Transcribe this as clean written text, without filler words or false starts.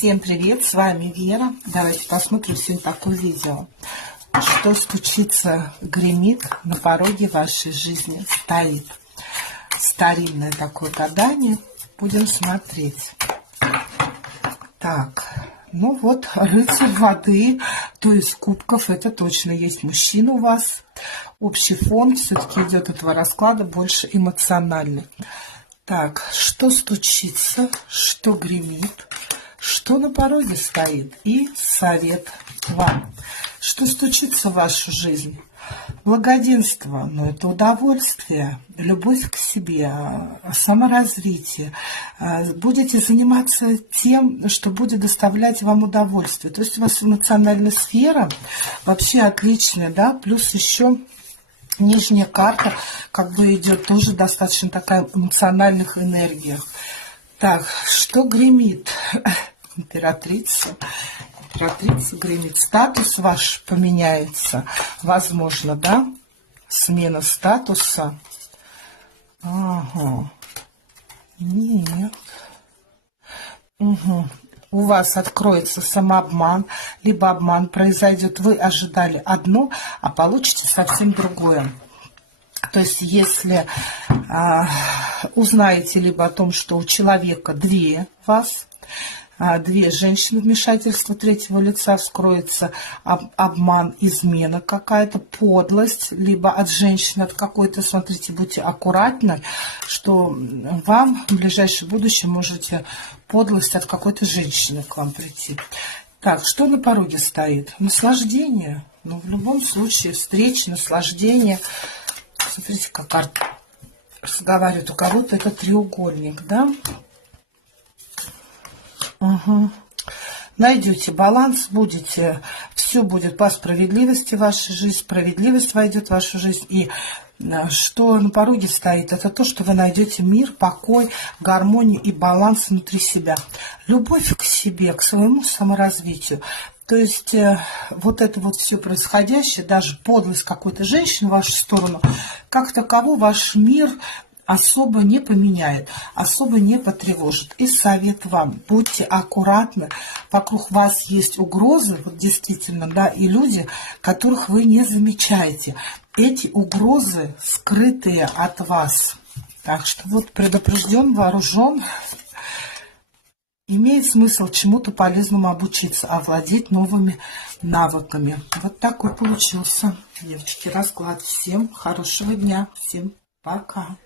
Всем привет, с вами Вера. Давайте посмотрим сегодня такое видео. Что стучится, гремит на пороге вашей жизни, стоит. Старинное такое гадание. Будем смотреть. Так, ну вот, рыцарь воды, то есть кубков, это точно есть мужчина у вас. Общий фон все-таки идет этого расклада больше эмоциональный. Так, что стучится, что гремит, что на пороге стоит, и совет вам. Что стучится в вашу жизнь? Благоденствие, но это удовольствие, любовь к себе, саморазвитие. Будете заниматься тем, что будет доставлять вам удовольствие. То есть у вас эмоциональная сфера вообще отличная, да, плюс еще нижняя карта как бы идет тоже достаточно такая эмоциональных энергиях. Так, что гремит? Императрица. Императрица гремит. Статус ваш поменяется. Возможно, да? Смена статуса. Ага. Нет. Угу. У вас откроется самообман, либо обман произойдет. Вы ожидали одно, а получите совсем другое. То есть, если узнаете либо о том, что у человека две вас, две женщины, вмешательство третьего лица, вскроется обман, измена какая-то, подлость, либо от женщины, от какой-то, смотрите, будьте аккуратны, что вам в ближайшем будущем можете подлость от какой-то женщины к вам прийти. Так, что на пороге стоит? Наслаждение. Ну, в любом случае, встреча, наслаждение. Смотрите, как карта разговаривает. У кого-то это треугольник, да? Угу. Найдете баланс, будете, все будет по справедливости в вашей жизни, справедливость войдет в вашу жизнь. И что на пороге стоит, это то, что вы найдете мир, покой, гармонию и баланс внутри себя. Любовь к себе, к своему саморазвитию. То есть вот это вот все происходящее, даже подлость какой-то женщины в вашу сторону, как таково ваш мир особо не поменяет, особо не потревожит. И совет вам: будьте аккуратны, вокруг вас есть угрозы, вот действительно, да, и люди, которых вы не замечаете. Эти угрозы скрытые от вас. Так что вот предупрежден, вооружен. Имеет смысл чему-то полезному обучиться, овладеть новыми навыками. Вот такой получился, девочки, расклад. Всем хорошего дня, всем пока.